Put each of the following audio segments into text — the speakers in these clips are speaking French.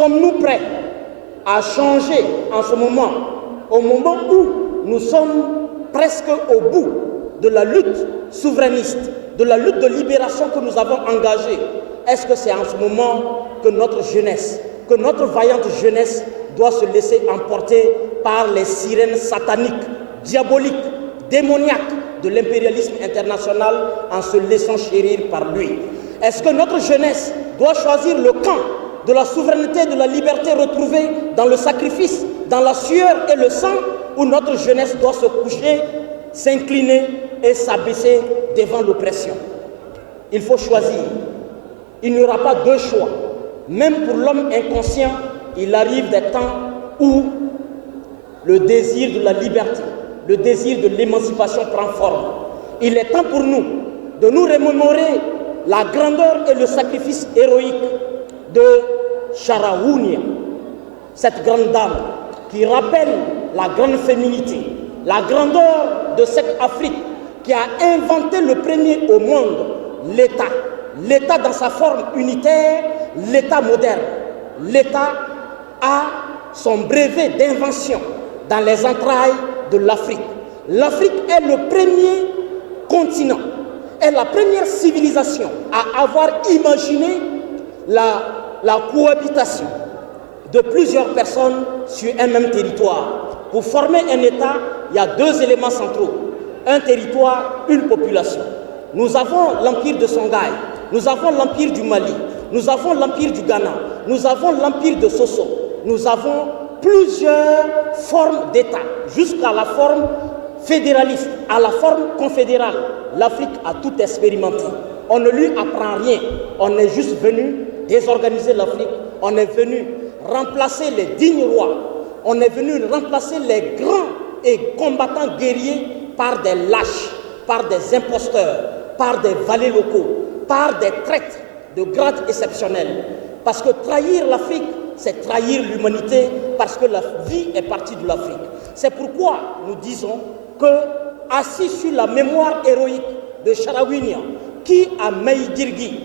Sommes-nous prêts à changer en ce moment, au moment où nous sommes presque au bout de la lutte souverainiste, de la lutte de libération que nous avons engagée? Est-ce que c'est en ce moment que notre jeunesse, que notre vaillante jeunesse doit se laisser emporter par les sirènes sataniques, diaboliques, démoniaques de l'impérialisme international en se laissant chérir par lui? Est-ce que notre jeunesse doit choisir le camp de la souveraineté, de la liberté retrouvée dans le sacrifice, dans la sueur et le sang, ou notre jeunesse doit se coucher, s'incliner et s'abaisser devant l'oppression? Il faut choisir. Il n'y aura pas deux choix. Même pour l'homme inconscient, il arrive des temps où le désir de la liberté, le désir de l'émancipation prend forme. Il est temps pour nous de nous remémorer la grandeur et le sacrifice héroïque de Sharawunia, cette grande dame qui rappelle la grande féminité, la grandeur de cette Afrique qui a inventé le premier au monde, l'État. L'État dans sa forme unitaire, l'État moderne. L'État a son brevet d'invention dans les entrailles de l'Afrique. L'Afrique est le premier continent, est la première civilisation à avoir imaginé la cohabitation de plusieurs personnes sur un même territoire. Pour former un État, il y a deux éléments centraux. Un territoire, une population. Nous avons l'empire de Songhai, nous avons l'empire du Mali, nous avons l'empire du Ghana, nous avons l'empire de Soso. Nous avons plusieurs formes d'État, jusqu'à la forme fédéraliste, à la forme confédérale. L'Afrique a tout expérimenté. On ne lui apprend rien. On est juste venu désorganiser l'Afrique. On est venu remplacer les dignes rois. On est venu remplacer les grands et combattants guerriers par des lâches, par des imposteurs, par des valets locaux, par des traîtres de grade exceptionnel. Parce que trahir l'Afrique, c'est trahir l'humanité, parce que la vie est partie de l'Afrique. C'est pourquoi nous disons que, assis sur la mémoire héroïque de Sharawunia, qui à Maïdirgui,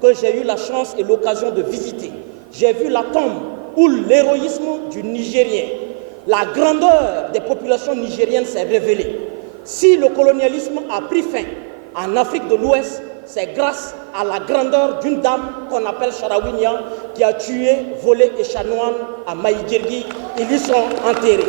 que j'ai eu la chance et l'occasion de visiter, j'ai vu la tombe où l'héroïsme du Nigérien, la grandeur des populations nigériennes s'est révélée. Si le colonialisme a pris fin en Afrique de l'Ouest, c'est grâce à la grandeur d'une dame qu'on appelle Sharawunia, qui a tué, volé et chanoine à Maïdirgui. Ils y sont enterrés.